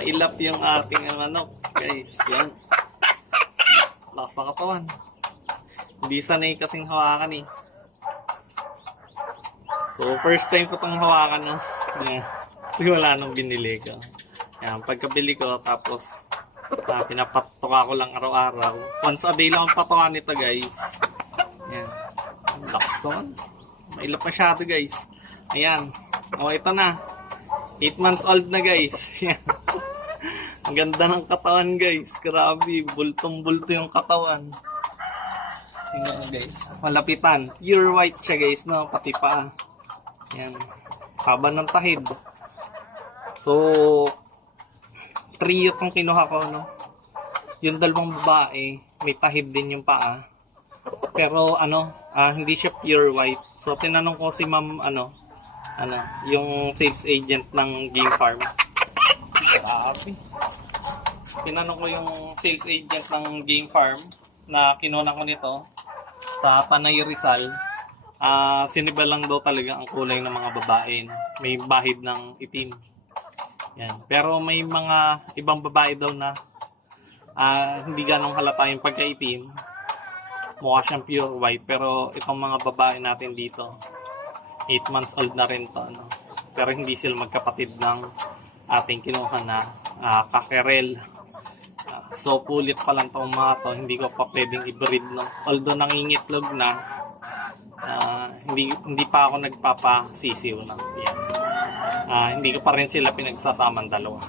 mailap yung ating manok. Guys, yan. Lakas ng katawan. Hindi sanay kasing hawakan eh. So, first time ko itong hawakan, no? Yeah. Wala nung binili ko. Yan, pagkabili ko, tapos pinapatuka ko lang araw-araw. Once a day lang ang patuka nito, guys. Yan. Lakas naman. Mailap masyado, guys. Ayan. O, ito na. 8 months old na, guys. Yan. Ang ganda ng katawan, guys. Grabe. Bultong-bulto yung katawan. Tingnan nyo, guys. Malapitan. Pure white siya, guys, no? Pati pa. Yan. Haba ng tahid. So, trio itong kinuha ko, no? Yung dalawang babae, may tahid din yung paa. Pero, hindi siya pure white. So, tinanong ko si ma'am, yung sales agent ng game farm. Grabe. Tinanong ko yung sales agent ng game farm na kinuha ko nito sa Tanay Rizal. Siniba lang daw talaga ang kulay ng mga babae. No? May bahid ng itim. Yan. Pero may mga ibang babae daw na hindi ganong halata yung pagkaitim. Mukha siyang pure white. Pero itong mga babae natin dito, 8 months old na rin to. No? Pero hindi sila magkapatid ng ating kinuha na kakerel. So pulit pa lang itong mga to. Hindi ko pa pwedeng i-breed. No? Although nangingitlog na, hindi pa ako nagpapasisiw na. Yan. Hindi ko pa rin sila pinagsasamang dalawa.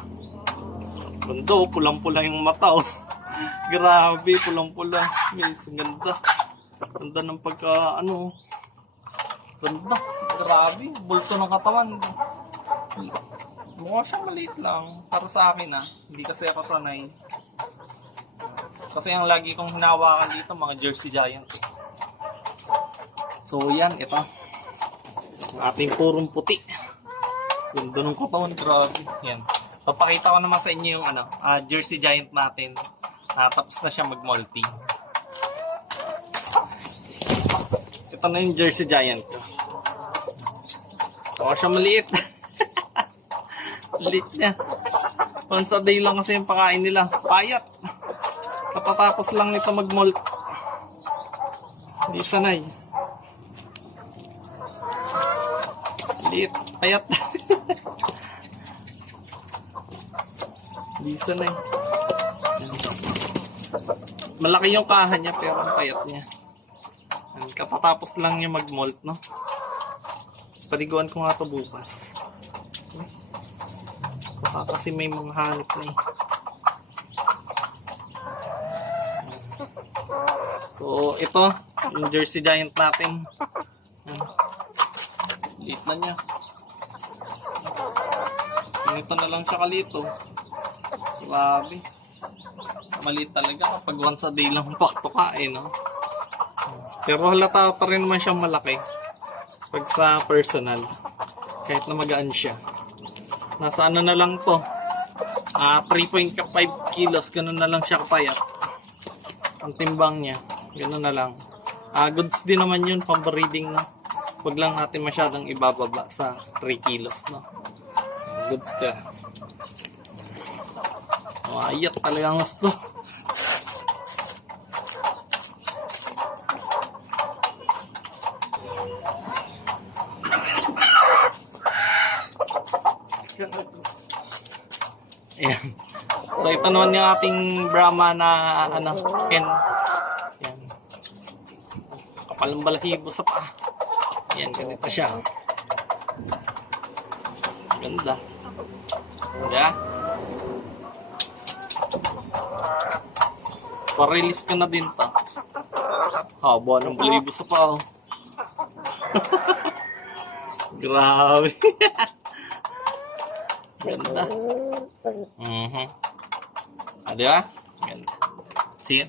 Kundo, pulang-pula yung mata. Oh. Grabe, pulang-pula. Guys, ganda. Ganda ng pagka, ganda. Grabe, bulto ng katawan. Mukha siyang maliit lang. Para sa akin, Hindi kasi ako sanay. Kasi ang lagi kong hinawakan dito, mga Jersey Giant. So yan, ito. Ang ating purong puti. Ganda ng katawan, grabe. Yan. Papakita ko naman sa inyo yung Jersey Giant natin. Tapos na siya mag-molting. Ito na yung Jersey Giant ko. Mukha siya maliit. Maliit niya. Once a day lang kasi yung pakain nila. Payat. Katatapos lang nito mag-molt. Hindi sanay. Liit, payat. Hindi sanay. Malaki yung kahan niya pero ang payat niya. Katatapos lang niya mag-molt, no? Paliguan ko nga ito bukas. Baka kasi may mga hanip na eh. So, ito, yung Jersey Giant natin. Liit na niya. Ganito na lang siya kalito. Grabe. Maliit talaga kapag once a day lang paktukain, no? Pero halata pa rin naman siyang malaki. Pag sa personal. Kahit na magaan siya. Nasa na lang to. 3.5 kilos. Ganun na lang siya kapayat. Ang timbang niya. Ganun na lang. Goods din naman yun. Pang-breeding, no? Huwag lang natin masyadong ibababa sa 3 kilos, no? Goods to. Ayat talagang gusto. Ayan. So ito naman yung ating Brahma na hen. Ayan. Kapal ng balahibo sa paa. Ayan, ganito siya. Ganda. Ganda. Pa-release ka na din to. Haba ng balahibo sa paa. Grabe. Ganda. Di ba? Ganda. Sige.